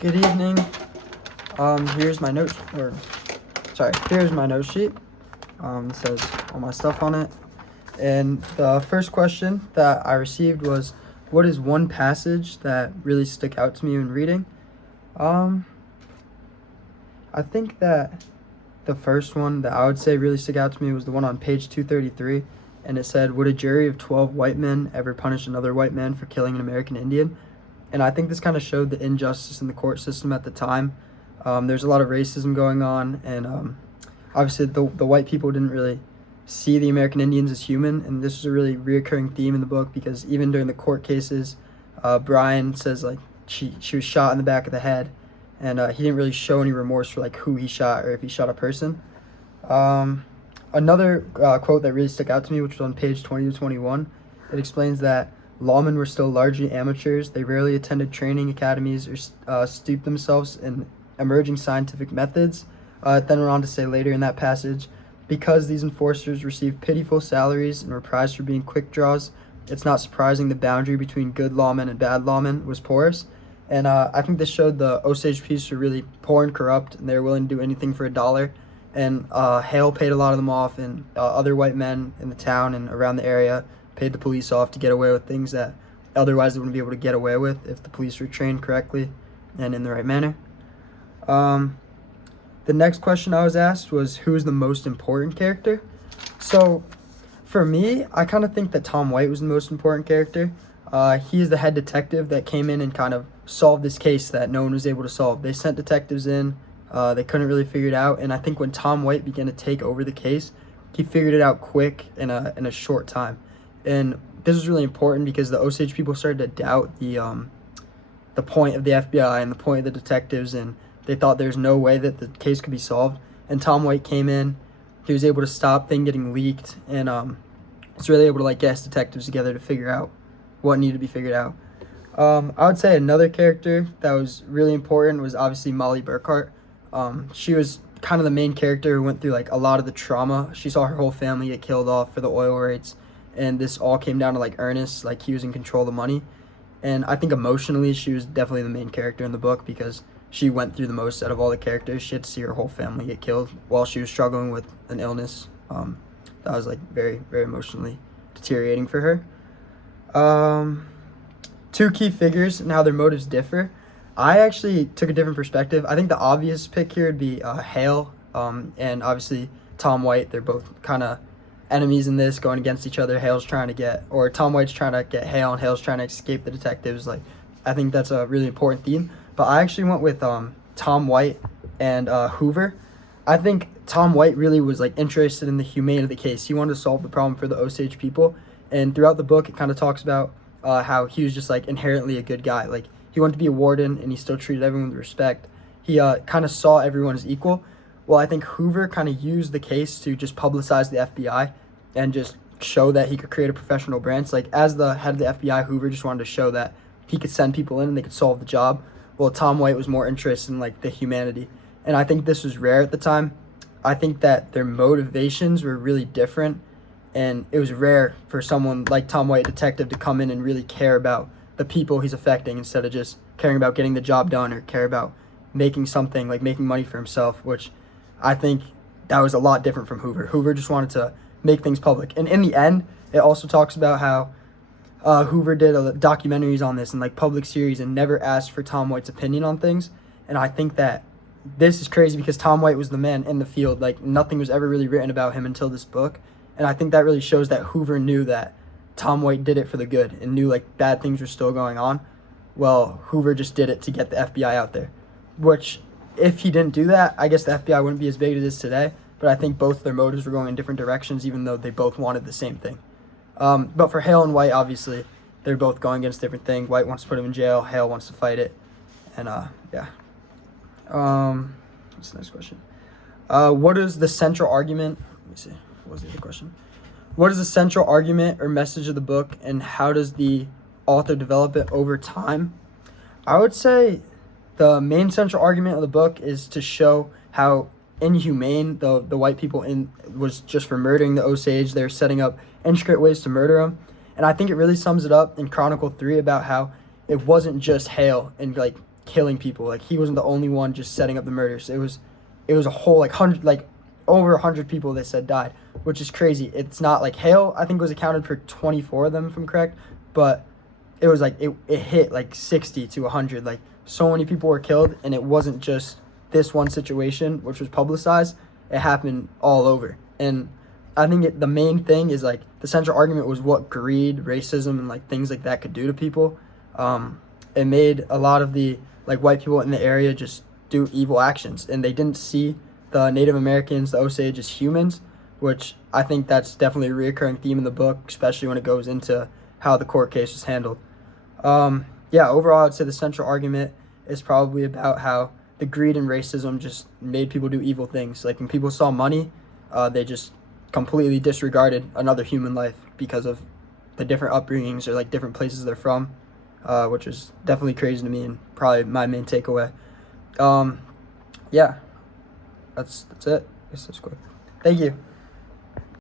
Good evening. Here's my notes, here's my note sheet. It says all my stuff on it. And the first question that I received was, what is one passage that really stuck out to me when reading? I think that the first one that I would say really stuck out to me was the one on page 233. And it said, would a jury of 12 white men ever punish another white man for killing an American Indian? And I think this kind of showed the injustice in the court system at the time. There's a lot of racism going on, and obviously the white people didn't really see the American Indians as human, and this was a really reoccurring theme in the book because even during the court cases, Brian says like she was shot in the back of the head, and he didn't really show any remorse for like who he shot or if he shot a person. Another quote that really stuck out to me, which was on page 20 to 21, it explains that lawmen were still largely amateurs. They rarely attended training academies or steeped themselves in emerging scientific methods. It then went on to say later in that passage, because these enforcers received pitiful salaries and were prized for being quick draws, it's not surprising the boundary between good lawmen and bad lawmen was porous. And I think this showed the Osage Peace were really poor and corrupt, and they were willing to do anything for $1. And Hale paid a lot of them off, and other white men in the town and around the area paid the police off to get away with things that otherwise they wouldn't be able to get away with if the police were trained correctly and in the right manner. The next question I was asked was, who is the most important character? So for me, I kind of think that Tom White was the most important character. He is the head detective that came in and kind of solved this case that no one was able to solve. They sent detectives in, they couldn't really figure it out, and I think when Tom White began to take over the case, he figured it out quick in a short time. And this was really important because the Osage people started to doubt the point of the FBI and the point of the detectives, and they thought there's no way that the case could be solved. And Tom White came in, he was able to stop things getting leaked, and was really able to like get his detectives together to figure out what needed to be figured out. I would say another character that was really important was obviously Molly Burkhart. She was kind of the main character who went through like a lot of the trauma. She saw her whole family get killed off for the oil rights, and this all came down to like Ernest, like he was in control of the money. And I think emotionally she was definitely the main character in the book because she went through the most out of all the characters. She had to see her whole family get killed while she was struggling with an illness. That was like very, very emotionally deteriorating for her. Two key figures and how their motives differ. I actually took a different perspective. I think the obvious pick here would be Hale, and obviously Tom White. They're both kind of enemies in this, going against each other. Tom White's trying to get Hale, and Hale's trying to escape the detectives. Like, I think that's a really important theme. But I actually went with Tom White and Hoover. I think Tom White really was like interested in the humanity of the case. He wanted to solve the problem for the Osage people, and throughout the book, it kind of talks about how he was just like inherently a good guy. Like, he wanted to be a warden, and he still treated everyone with respect. He kind of saw everyone as equal. Well, I think Hoover kind of used the case to just publicize the FBI and just show that he could create a professional branch. Like, as the head of the FBI, Hoover just wanted to show that he could send people in and they could solve the job. Well, Tom White was more interested in like the humanity. And I think this was rare at the time. I think that their motivations were really different, and it was rare for someone like Tom White, detective, to come in and really care about the people he's affecting instead of just caring about getting the job done or care about making something, like making money for himself, which I think that was a lot different from Hoover. Hoover just wanted to make things public. And in the end, it also talks about how Hoover did documentaries on this and like public series and never asked for Tom White's opinion on things. And I think that this is crazy because Tom White was the man in the field. Like, nothing was ever really written about him until this book. And I think that really shows that Hoover knew that Tom White did it for the good and knew like bad things were still going on. Well, Hoover just did it to get the FBI out there, which if he didn't do that, I guess the FBI wouldn't be as big as it is today. But I think both their motives were going in different directions, even though they both wanted the same thing. But for Hale and White, obviously, they're both going against different things. White wants to put him in jail. Hale wants to fight it. And, yeah. What's the next question? What is the central argument? Let me see. What was the other question? What is the central argument or message of the book, and how does the author develop it over time? I would say the main central argument of the book is to show how inhumane the white people was just for murdering the Osage. They're setting up intricate ways to murder them. And I think it really sums it up in Chronicle 3 about how it wasn't just Hale and like killing people. Like he wasn't the only one just setting up the murders. It was a whole like hundred like over 100 people they said died, which is crazy. It's not like Hale, I think, was accounted for 24 of them, if I'm correct, but it was like it hit like 60 to 100. Like so many people were killed, and it wasn't just this one situation which was publicized. It happened all over. And I think the main thing is like the central argument was what greed, racism, and like things like that could do to people. It made a lot of the like white people in the area just do evil actions, and they didn't see the Native Americans, the Osage, as humans, which I think that's definitely a reoccurring theme in the book, especially when it goes into how the court case was handled. Yeah, overall, I'd say the central argument is probably about how the greed and racism just made people do evil things. Like when people saw money, they just completely disregarded another human life because of the different upbringings or like different places they're from, which is definitely crazy to me and probably my main takeaway. Yeah, that's it. I guess that's quick. Thank you.